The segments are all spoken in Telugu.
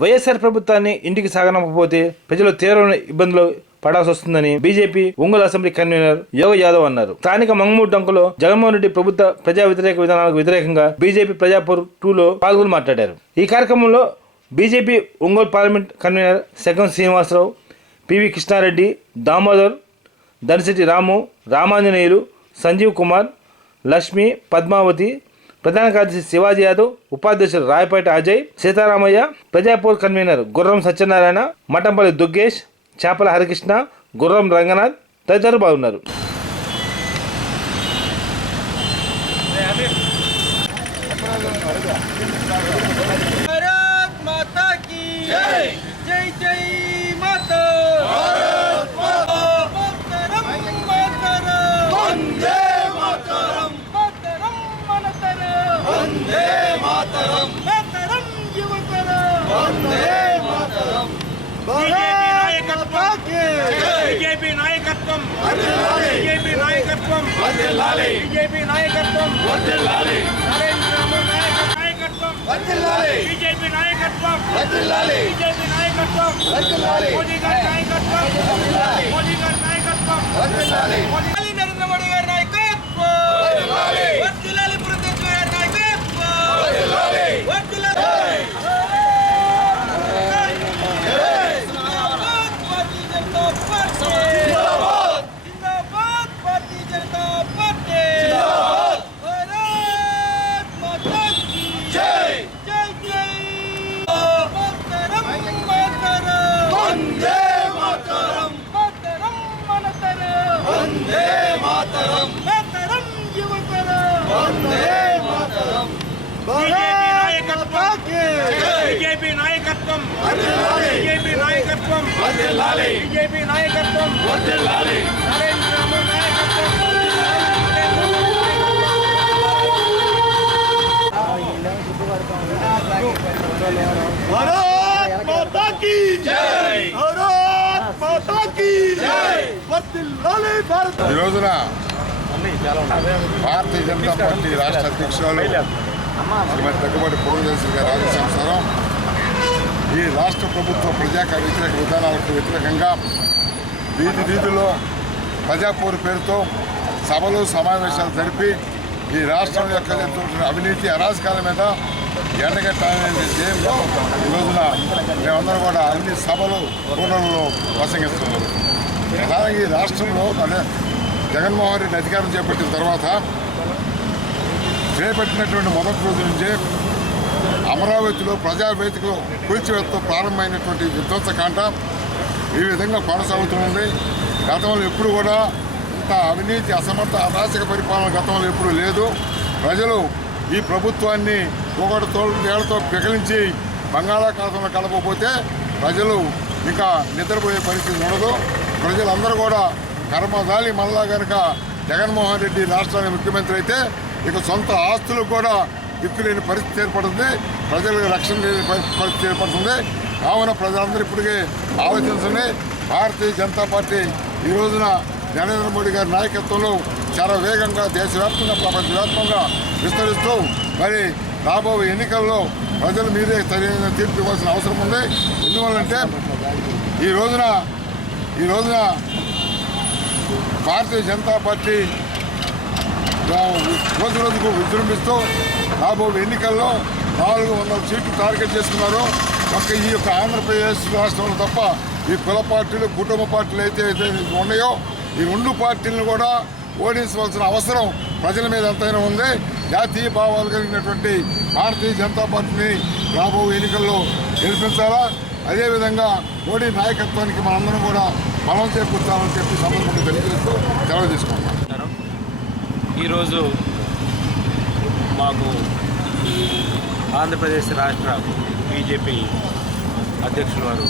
వైఎస్ఆర్ ప్రభుత్వాన్ని ఇంటికి సాగనకపోతే ప్రజలు తీవ్రమైన ఇబ్బందులు పడాల్సి వస్తుందని బీజేపీ ఒంగోలు అసెంబ్లీ కన్వీనర్ యోగ యాదవ్ అన్నారు. స్థానిక మంగమూరు డంకులో జగన్మోహన్ రెడ్డి ప్రభుత్వ ప్రజా వ్యతిరేక విధానాలకు వ్యతిరేకంగా బీజేపీ ప్రజాపూర్ 2లో పాల్గొని మాట్లాడారు. ఈ కార్యక్రమంలో BJP Ongole parliament convener Segam Srinivasarao, PV Krishnareddy, Damodar, Darsetti Ramu, Ramanjaneyulu, Sanjeev Kumar, Lakshmi, Padmavathi, ప్రధాన కార్యదర్శి శివాజీ యాదవ్, ఉపాధ్యక్షులు రాయపేట అజయ్, సీతారామయ్య, ప్రజాపూర్ కన్వీనర్ గుర్రం సత్యనారాయణ, మఠంపల్లి దుగ్గేష్, చేపల హరికృష్ణ, గుర్రం రంగనాథ్ తదితరులు పాల్గొన్నారు. बीजेपी नायकत्वम बीजेपी नायकत्वम बीजेपी नायकत्वम नरेंद्र मोदी नायकत्वम बीजेपी नायकत्वम बीजेपी नायकत्वम मोदी गाరి నాయకత్వం मोदी गाరి నాయకత్వం नरेंद्र मोदी గారి నాయకత్వం వర్ధిల్లాలి ప్రదేశ్ గారి నాయకత్వం వర్ధిల్లాలి बीजेपी नायकत्वम बीजेपी नायकत्वम बीजेपी नायकत्वम नरेंद्र मोदी नायकत्वम भारत माता की जय भारत माता की जय వర్ధిల్లాలి భారత్ ఈ రోజున భారతీయ జనతా పార్టీ రాష్ట్ర అధ్యక్షురాలు శ్రీమతి దగ్గుబాటి పురంధేశ్వరి గారి ఆదేశానుసారం ఈ రాష్ట్ర ప్రభుత్వ ప్రజాక వ్యతిరేక విధానాలకు వ్యతిరేకంగా వీధుల్లో ప్రజాపూర్ పేరుతో సభలు సమావేశాలు జరిపి ఈ రాష్ట్రం యొక్క అవినీతి అరాజకాల మీద ఎండగట్టాలనే ధ్యేయంలో ఈ రోజున మేమందరం కూడా అన్ని సభలు కూడలలో ప్రసంగిస్తున్నాం. అలాగే ఈ రాష్ట్రంలో జగన్మోహన్ రెడ్డి అధికారం చేపట్టిన తర్వాత చేపట్టినటువంటి మొదటి రోజు నుంచే అమరావతిలో ప్రజావేదికలో కూల్చివేతతో ప్రారంభమైనటువంటి విధ్వంసకాండ ఈ విధంగా కొనసాగుతుంది. గతంలో ఎప్పుడు కూడా ఇంత అవినీతి అసమర్థ అరాచక పరిపాలన గతంలో ఎప్పుడు లేదు. ప్రజలు ఈ ప్రభుత్వాన్ని ఒకటితో ఏళ్లతో పిగిలించి బంగాళాఖాతంలో కలపకపోతే ప్రజలు ఇంకా నిద్రపోయే పరిస్థితి ఉండదు. ప్రజలందరూ కూడా కర్మదాలి మళ్ళా కనుక జగన్మోహన్ రెడ్డి రాష్ట్రానికి ముఖ్యమంత్రి అయితే ఇక సొంత ఆస్తులకు కూడా దిక్కులేని పరిస్థితి ఏర్పడుతుంది. ప్రజలకు రక్షణ లేని పరిస్థితి ఏర్పడుతుంది. కావున ప్రజలందరూ ఇప్పటికే ఆలోచించండి. భారతీయ జనతా పార్టీ ఈ రోజున నరేంద్ర మోడీ గారి నాయకత్వంలో చాలా వేగంగా దేశవ్యాప్తంగా ప్రపంచవ్యాప్తంగా విస్తరిస్తూ మరి రాబోయే ఎన్నికల్లో ప్రజలు మీరే సరైన తీర్పు ఇవ్వాల్సిన అవసరం ఉంది. ఎందువల్లంటే ఈ రోజున భారతీయ జనతా పార్టీ రోజు రోజుకు విజృంభిస్తూ రాబోయే ఎన్నికల్లో 400 సీట్లు టార్గెట్ చేసుకున్నారు. ఈ యొక్క ఆంధ్రప్రదేశ్ రాష్ట్రంలో తప్ప ఈ కుల పార్టీలు కుటుంబ పార్టీలు అయితే ఉన్నాయో ఈ 2 పార్టీలను కూడా ఓడించవలసిన అవసరం ప్రజల మీద ఎంతైనా ఉంది. జాతీయ భావాలు కలిగినటువంటి భారతీయ జనతా పార్టీని రాబోయే ఎన్నికల్లో గెలిపించాలా. అదేవిధంగా మోడీ నాయకత్వానికి మనందరం కూడా బలం చేకూర్చాలని చెప్పి సందర్భంగా తెలియజేస్తూ సెలవు తీసుకుంటాం. ఈరోజు మాకు ఆంధ్రప్రదేశ్ రాష్ట్ర బీజేపీ అధ్యక్షులు వారు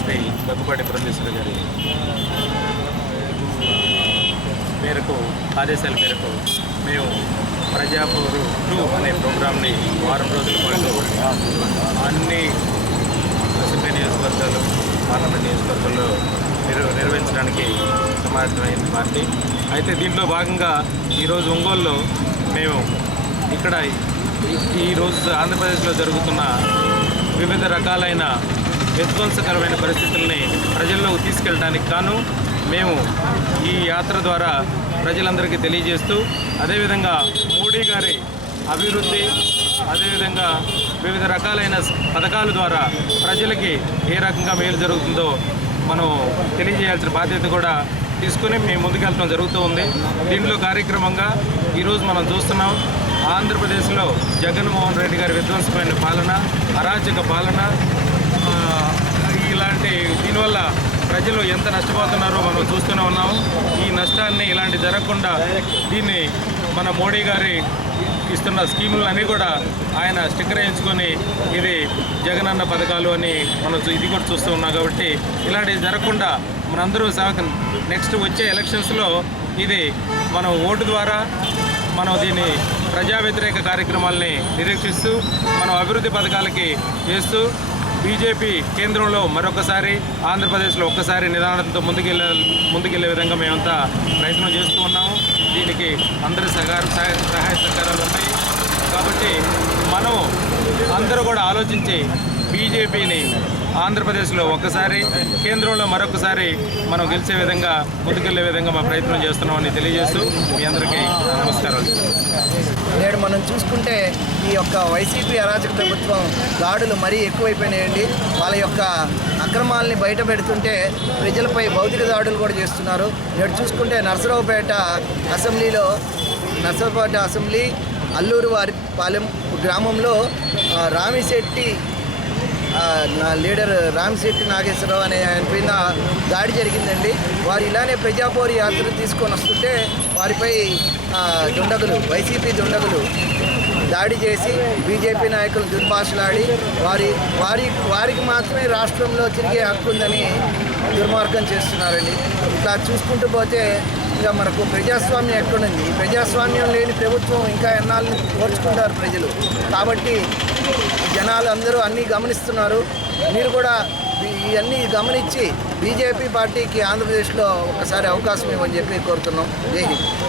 శ్రీ దగ్గుబాటి పురంధేశ్వరి గారి మేరకు ఆదేశాల మేరకు మేము ప్రజాపూర్ 2 అనే ప్రోగ్రాంని వారం రోజుల పాటు అన్ని అసెంబ్లీ నియోజకవర్గాలు పార్లమెంట్ నియోజకవర్గాల్లో నిర్వహించడానికి సమావేశమైంది పార్టీ. అయితే దీంట్లో భాగంగా ఈరోజు ఒంగోలులో మేము ఇక్కడ ఈరోజు ఆంధ్రప్రదేశ్లో జరుగుతున్న వివిధ రకాలైన విధ్వంసకరమైన పరిస్థితుల్ని ప్రజల్లోకి తీసుకెళ్ళడానికి గాను మేము ఈ యాత్ర ద్వారా ప్రజలందరికీ తెలియజేస్తూ, అదేవిధంగా మోడీ గారి అభివృద్ధి, అదేవిధంగా వివిధ రకాలైన పథకాల ద్వారా ప్రజలకి ఏ రకంగా మేలు జరుగుతుందో మనం తెలియజేయాల్సిన బాధ్యత కూడా తీసుకుని మేము ముందుకెళ్ళడం జరుగుతూ ఉంది. దీంట్లో కార్యక్రమంగా ఈరోజు మనం చూస్తున్నాం, ఆంధ్రప్రదేశ్లో జగన్మోహన్ రెడ్డి గారి విధ్వంసమైన పాలన, అరాచక పాలన, ఇలాంటి దీనివల్ల ప్రజలు ఎంత నష్టపోతున్నారో మనం చూస్తూనే ఉన్నాము. ఈ నష్టాన్ని ఇలాంటి జరగకుండా దీన్ని మన మోడీ గారి ఇస్తున్న స్కీములన్నీ కూడా ఆయన స్టిక్కర్ వేయించుకొని ఇది జగనన్న పథకాలు అని మనం ఇది కూడా చూస్తూ ఉన్నాం. కాబట్టి ఇలాంటివి జరగకుండా మనందరూ నెక్స్ట్ వచ్చే ఎలక్షన్స్లో ఇది మనం ఓటు ద్వారా మనం దీన్ని ప్రజా వ్యతిరేక కార్యక్రమాలని నిరీక్షిస్తూ మనం అభివృద్ధి పథకాలకి చేస్తూ బీజేపీ కేంద్రంలో మరొకసారి, ఆంధ్రప్రదేశ్లో ఒక్కసారి నిదానంతో ముందుకెళ్లే విధంగా మేమంతా ప్రయత్నం చేస్తూ ఉన్నాము. దీనికి అందరి సహాయ సహకారాలు ఉన్నాయి. కాబట్టి మనం అందరూ కూడా ఆలోచించి బీజేపీని ఆంధ్రప్రదేశ్లో ఒక్కసారి, కేంద్రంలో మరొకసారి మనం గెలిచే విధంగా ముందుకెళ్లే విధంగా మా ప్రయత్నం చేస్తున్నామని తెలియజేస్తూ మీ అందరికీ నమస్కారాలు. నేడు మనం చూసుకుంటే ఈ యొక్క వైసీపీ అరాచక ప్రభుత్వం దాడులు మరీ ఎక్కువైపోయినాయండి. వాళ్ళ యొక్క అక్రమాలని బయట పెడుతుంటే ప్రజలపై భౌతిక దాడులు కూడా చేస్తున్నారు. నేడు చూసుకుంటే నరసరావుపేట అసెంబ్లీ అల్లూరు వారిపాలెం గ్రామంలో రామిశెట్టి లీడర్ రామిశెట్టి నాగేశ్వరరావు అనే ఆయన పైన దాడి జరిగిందండి. వారు ఇలానే ప్రజాపోరి యాత్ర తీసుకొని వస్తుంటే వారిపై వైసీపీ దుండగులు దాడి చేసి బీజేపీ నాయకులు దుర్భాషలాడి వారికి మాత్రమే రాష్ట్రంలో తిరిగే హక్కు ఉందని దుర్మార్గం చేస్తున్నారండి. ఇట్లా చూసుకుంటూ పోతే ఇంకా మనకు ప్రజాస్వామ్యం ఎక్కడుంది? ప్రజాస్వామ్యం లేని ప్రభుత్వం ఇంకా ఎన్నాళ్ళని ఓర్చుకుంటారు ప్రజలు. కాబట్టి జనాలు అందరూ అన్నీ గమనిస్తున్నారు. మీరు కూడా ఇవన్నీ గమనించి బీజేపీ పార్టీకి ఆంధ్రప్రదేశ్లో ఒకసారి అవకాశం ఇవ్వని చెప్పి కోరుతున్నాం. జై హింద్.